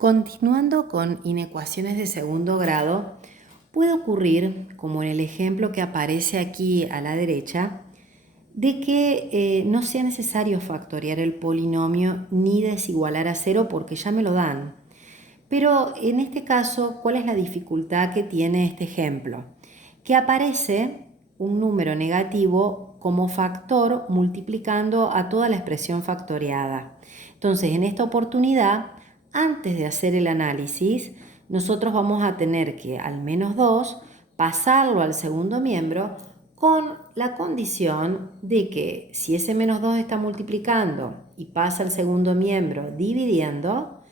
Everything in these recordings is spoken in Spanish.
Continuando con inecuaciones de segundo grado, puede ocurrir, como en el ejemplo que aparece aquí a la derecha, de que no sea necesario factorear el polinomio ni desigualar a cero porque ya me lo dan. Pero en este caso, ¿cuál es la dificultad que tiene este ejemplo? Que aparece un número negativo como factor multiplicando a toda la expresión factoreada. Entonces, en esta oportunidad, antes de hacer el análisis, nosotros vamos a tener que al menos 2 pasarlo al segundo miembro con la condición de que si ese menos 2 está multiplicando y pasa al segundo miembro dividiendo,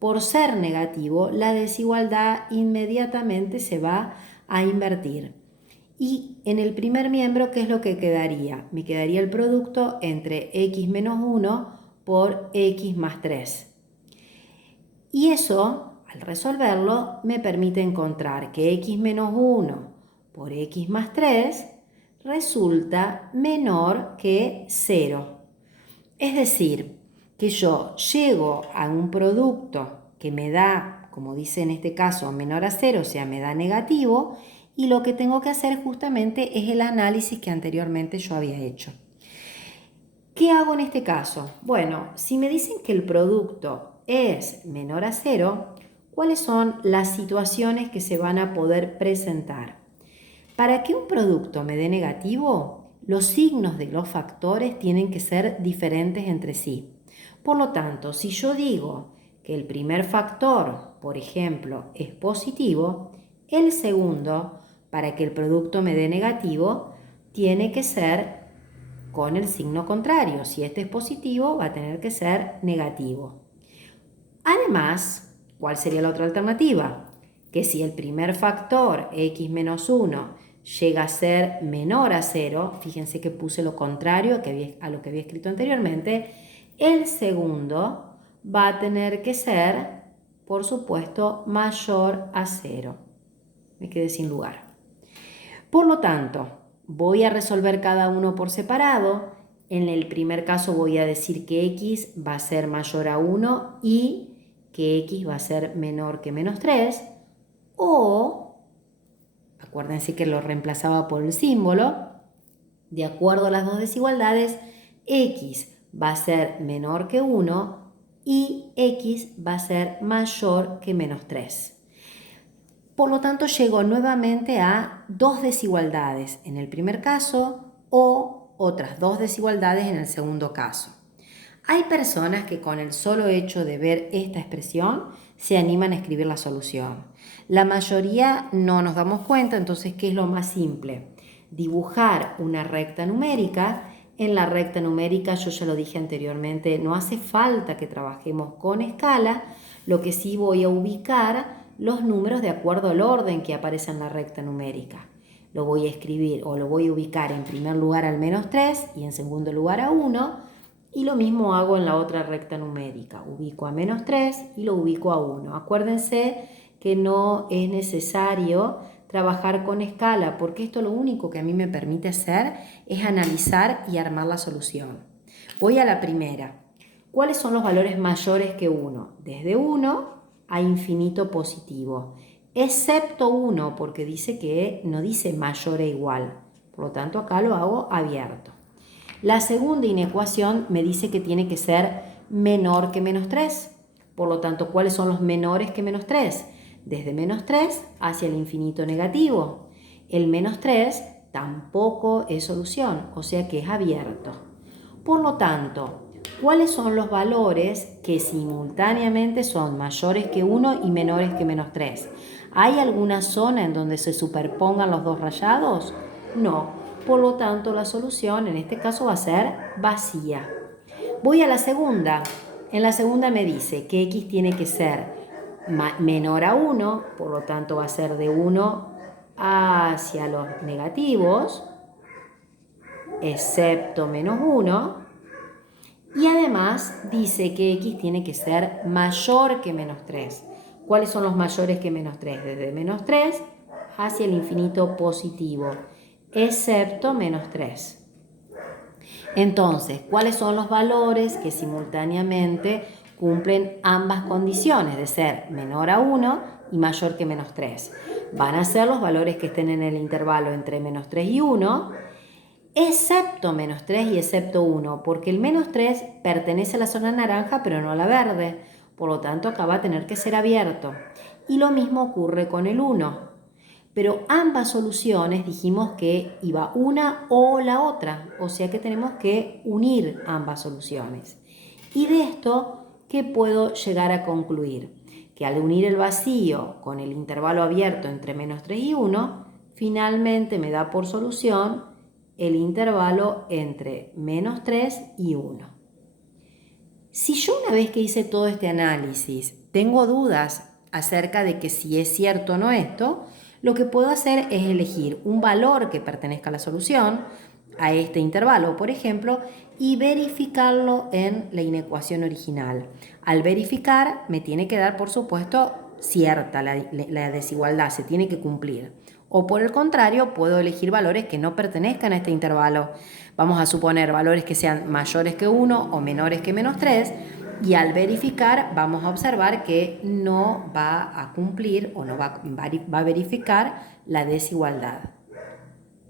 por ser negativo, la desigualdad inmediatamente se va a invertir. Y en el primer miembro, ¿qué es lo que quedaría? Me quedaría el producto entre x menos 1 por x más 3. Y eso, al resolverlo, me permite encontrar que x menos 1 por x más 3 resulta menor que 0. Es decir, que yo llego a un producto que me da, como dice en este caso, menor a 0, o sea, me da negativo, y lo que tengo que hacer justamente es el análisis que anteriormente yo había hecho. ¿Qué hago en este caso? Bueno, si me dicen que el producto es menor a 0, ¿cuáles son las situaciones que se van a poder presentar? Para que un producto me dé negativo, los signos de los factores tienen que ser diferentes entre sí. Por lo tanto, si yo digo que el primer factor, por ejemplo, es positivo, el segundo, para que el producto me dé negativo, tiene que ser con el signo contrario. Si este es positivo, va a tener que ser negativo. Además, ¿cuál sería la otra alternativa? Que si el primer factor, x menos 1, llega a ser menor a 0, fíjense que puse lo contrario a lo que había escrito anteriormente, el segundo va a tener que ser, por supuesto, mayor a 0. Me quedé sin lugar. Por lo tanto, voy a resolver cada uno por separado. En el primer caso voy a decir que x va a ser mayor a 1 y que x va a ser menor que menos 3. O, acuérdense que lo reemplazaba por el símbolo, de acuerdo a las dos desigualdades, x va a ser menor que 1 y x va a ser mayor que menos 3. Por lo tanto, llego nuevamente a dos desigualdades en el primer caso o otras dos desigualdades en el segundo caso. Hay personas que con el solo hecho de ver esta expresión se animan a escribir la solución. La mayoría no nos damos cuenta, entonces, ¿qué es lo más simple? Dibujar una recta numérica. En la recta numérica, yo ya lo dije anteriormente, no hace falta que trabajemos con escala, lo que sí voy a ubicar los números de acuerdo al orden que aparece en la recta numérica. Lo voy a escribir o lo voy a ubicar en primer lugar al menos 3 y en segundo lugar a 1. Y lo mismo hago en la otra recta numérica. Ubico a menos 3 y lo ubico a 1. Acuérdense que no es necesario trabajar con escala, porque esto lo único que a mí me permite hacer es analizar y armar la solución. Voy a la primera. ¿Cuáles son los valores mayores que 1? Desde 1 a infinito positivo, excepto 1, porque dice que no dice mayor e igual. Por lo tanto, acá lo hago abierto. La segunda inecuación me dice que tiene que ser menor que menos 3. Por lo tanto, ¿cuáles son los menores que menos 3? Desde menos 3 hacia el infinito negativo. El menos 3 tampoco es solución, o sea que es abierto. Por lo tanto, ¿cuáles son los valores que simultáneamente son mayores que 1 y menores que menos 3? ¿Hay alguna zona en donde se superpongan los dos rayados? No. Por lo tanto, la solución en este caso va a ser vacía. Voy a la segunda. En la segunda me dice que x tiene que ser menor a 1, por lo tanto va a ser de 1 hacia los negativos, excepto menos 1. Y además dice que x tiene que ser mayor que menos 3. ¿Cuáles son los mayores que menos 3? Desde menos 3 hacia el infinito positivo, excepto menos 3. Entonces, ¿cuáles son los valores que simultáneamente cumplen ambas condiciones de ser menor a 1 y mayor que menos 3. Van a ser los valores que estén en el intervalo entre menos 3 y 1, excepto menos 3 y excepto 1, porque el menos 3 pertenece a la zona naranja pero no a la verde, por lo tanto acá va a tener que ser abierto. Y lo mismo ocurre con el 1. Pero ambas soluciones dijimos que iba una o la otra, o sea que tenemos que unir ambas soluciones. Y de esto, ¿qué puedo llegar a concluir? Que al unir el vacío con el intervalo abierto entre menos 3 y 1, finalmente me da por solución el intervalo entre menos 3 y 1. Si yo una vez que hice todo este análisis tengo dudas acerca de que si es cierto o no esto, lo que puedo hacer es elegir un valor que pertenezca a la solución, a este intervalo, por ejemplo, y verificarlo en la inecuación original. Al verificar, me tiene que dar, por supuesto, cierta la desigualdad, se tiene que cumplir. O por el contrario, puedo elegir valores que no pertenezcan a este intervalo. Vamos a suponer valores que sean mayores que 1 o menores que menos 3, y al verificar vamos a observar que no va a cumplir o no va a verificar la desigualdad.